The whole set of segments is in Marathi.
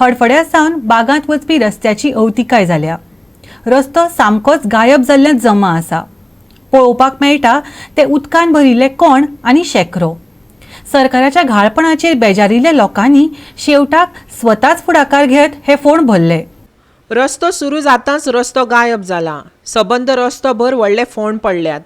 हडफड्या सावन बागांत वचपी रस्त्याची अवतिकाय जाल्या। रस्तो सामकोच गायब जाल्ल्यान जमा आसा। पळोवपाक मेळटा ते उदकान भरिल्ले कोण आनी शेकरो। सरकाराच्या घाळपणाचेर बेजारिल्ल्या लोकांनी शेवटाक स्वताच फुडाकार घेत हे फोंड भरले। रस्तो सुरू जाताच रस्तो गायब जाला। सबंद रस्तोभर व्हडले फोंड पडल्यात।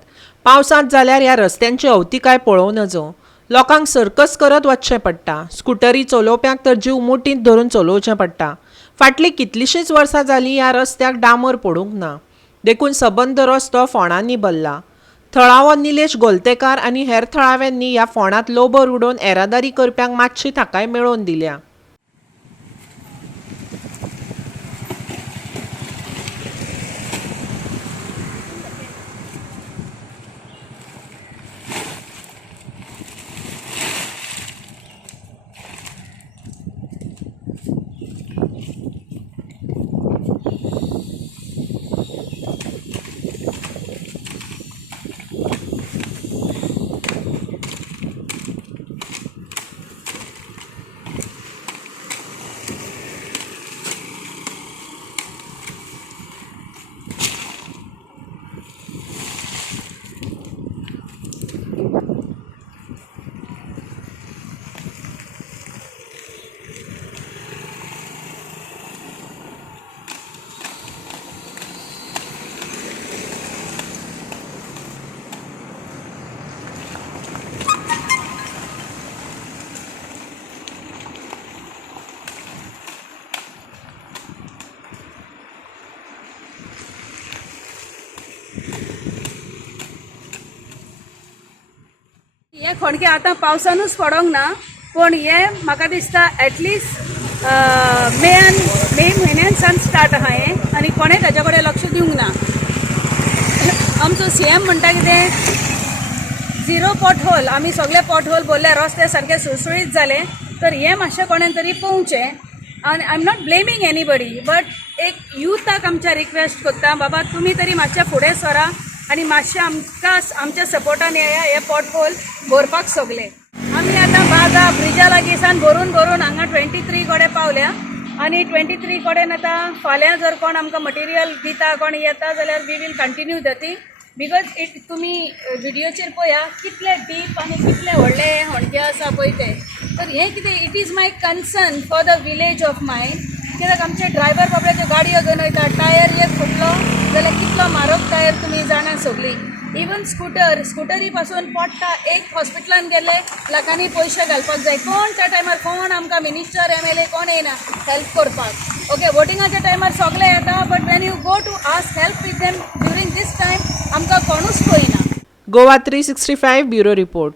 पावसांत जाल्यार ह्या रस्त्यांची अवतिकाय पळोवं नजो। लोकांक सर्कस करत वचचें पडटा। स्कुटरी चलोवप्यांक तर जीव मुठींत धरून चलोवचें पडटा। फाटलीं कितलींशींच वर्सां जालीं ह्या रस्त्याक डांबर पडूंक ना। देखून सबंद रस्तो फोंडांनी भरला। थळावो निलेश गोलतेकार आनी हेर थळाव्यांनी ह्या फोंडांत लोबर उडोवन येरादारी करप्यांक मातशी थाकाय मेळोवन दिल्या। हे खोणके आतां पावसानूच पडोंक ना, पण हे म्हाका दिसता एटलिस्ट मे म्हयन्यान सावन स्टार्ट आहा हे, आनी कोणें ताच्या कडेन लक्ष दिवंक ना। आमचो CM म्हणटा कितें, झिरो पॉटहोल, आमी सगळे पॉटहोल भरले, रस्ते सारके सुळसुळीत जाले, तर हे मातशें कोणें तरी पळोवचें। आनी I am not blaming anybody, but एक युथाक आमच्या रिक्वेस्ट करता, बाबा तुमी तरी मातशें फुडें सरा आनी मातशें आमकां आमच्या सपोर्टान येया हे पॉटहोल भरपाक सगले। आमी आतां बागा ब्रिजा लागीं सावन भरून हांगा 23 कडेन पावल्या, आनी 23 कडेन आतां फाल्यां जर कोण आमकां मटेरियल दिता, कोण येता जाल्यार we will continue that, because तुमी व्हिडियोचेर पळया कितले डीप आनी कितले व्हडले होणके आसा पळय ते। तर हें कितें, it is my concern for the village of Mayem, कित्याक आमचे ड्रायव्हर बाबड्याच्यो गाडयो घेवन वयता, टायर एक फुटलो जाल्यार कितलो म्हारग टायर तुमी जाणा सगळीं। इवन स्कुटरी पासून पडटा, एक हॉस्पिटलान गेले लाखांनी पयशे घालपाक जाय, कोण त्या टायमार कोण आमकां मिनिस्टर MLA कोण येना हेल्प करपाक। ओके, वोटिंगाच्या टायमार सगळे येता, but when you go to ask help with them during this time आमकां कोणूच पळयना। Goa 365 bureau report.